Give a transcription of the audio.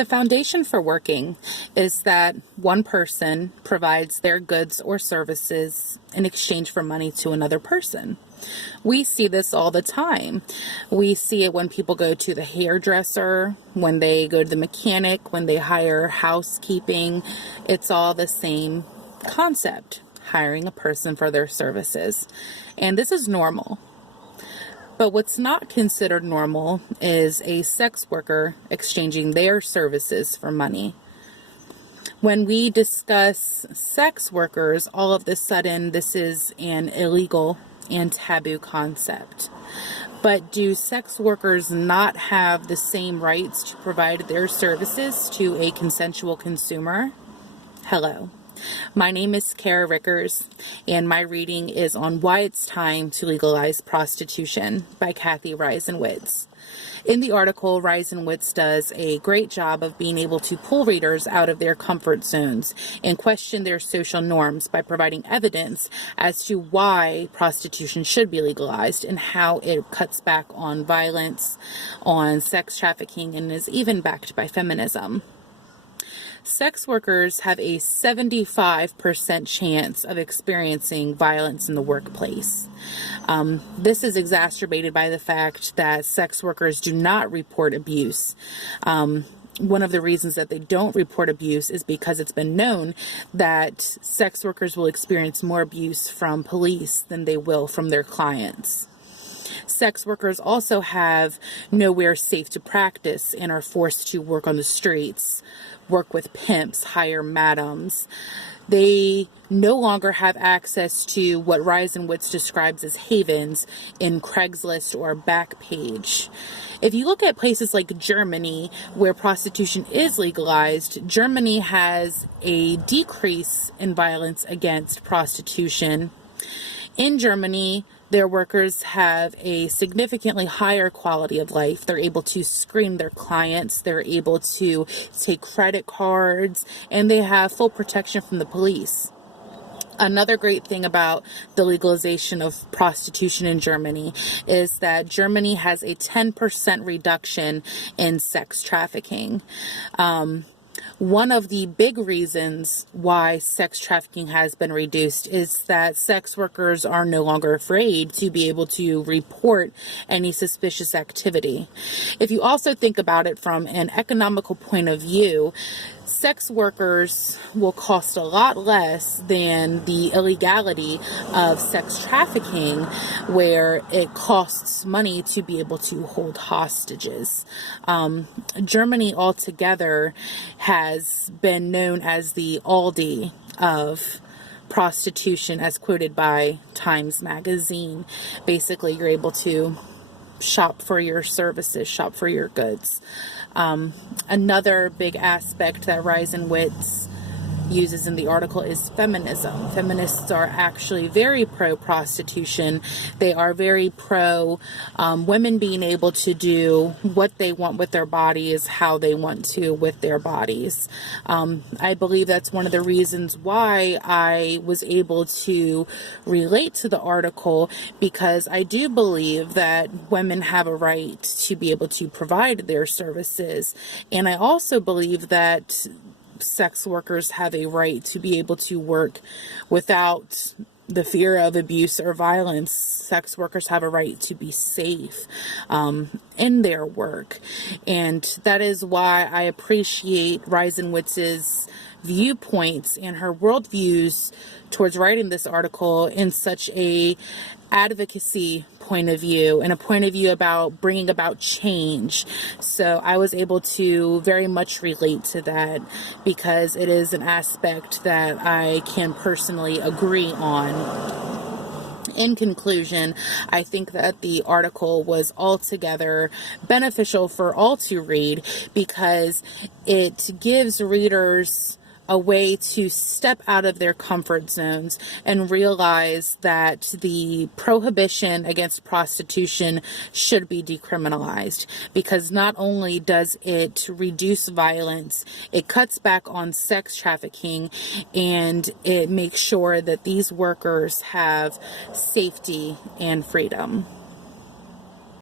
The foundation for working is that one person provides their goods or services in exchange for money to another person. We see this all the time. We see it when people go to the hairdresser, when they go to the mechanic, when they hire housekeeping. It's all the same concept, hiring a person for their services. And this is normal. But what's not considered normal is a sex worker exchanging their services for money. When we discuss sex workers, all of a sudden this is an illegal and taboo concept. But do sex workers not have the same rights to provide their services to a consensual consumer? Hello. My name is Kara Rickers, and my reading is on Why It's Time to Legalize Prostitution by Kathy Reisenwitz. In the article, Reisenwitz does a great job of being able to pull readers out of their comfort zones and question their social norms by providing evidence as to why prostitution should be legalized and how it cuts back on violence, on sex trafficking, and is even backed by feminism. Sex workers have a 75% chance of experiencing violence in the workplace. This is exacerbated by the fact that sex workers do not report abuse. One of the reasons that they don't report abuse is because it's been known that sex workers will experience more abuse from police than they will from their clients. Sex workers also have nowhere safe to practice and are forced to work on the streets, work with pimps, hire madams. They no longer have access to what Reisenwitz describes as havens in Craigslist or Backpage. If you look at places like Germany, where prostitution is legalized, Germany has a decrease in violence against prostitution. In Germany, their workers have a significantly higher quality of life. They're able to screen their clients, they're able to take credit cards, and they have full protection from the police. Another great thing about the legalization of prostitution in Germany is that Germany has a 10% reduction in sex trafficking. One of the big reasons why sex trafficking has been reduced is that sex workers are no longer afraid to be able to report any suspicious activity. If you also think about it from an economical point of view, sex workers will cost a lot less than the illegality of sex trafficking, where it costs money to be able to hold hostages. Germany altogether has been known as the Aldi of prostitution, as quoted by Times Magazine. Basically, you're able to shop for your services, shop for your goods. Another big aspect that Reisenwitz uses in the article is feminism. Feminists are actually very pro-prostitution. They are very pro women being able to do what they want with their bodies, how they want to with their bodies. I believe that's one of the reasons why I was able to relate to the article, because I do believe that women have a right to be able to provide their services. And I also believe that sex workers have a right to be able to work without the fear of abuse or violence. Sex workers have a right to be safe in their work. And that is why I appreciate Reisenwitz's viewpoints and her worldviews towards writing this article in such a advocacy point of view and a point of view about bringing about change. So I was able to very much relate to that, because it is an aspect that I can personally agree on. In conclusion, I think that the article was altogether beneficial for all to read, because it gives readers a way to step out of their comfort zones and realize that the prohibition against prostitution should be decriminalized, because not only does it reduce violence, it cuts back on sex trafficking, and it makes sure that these workers have safety and freedom.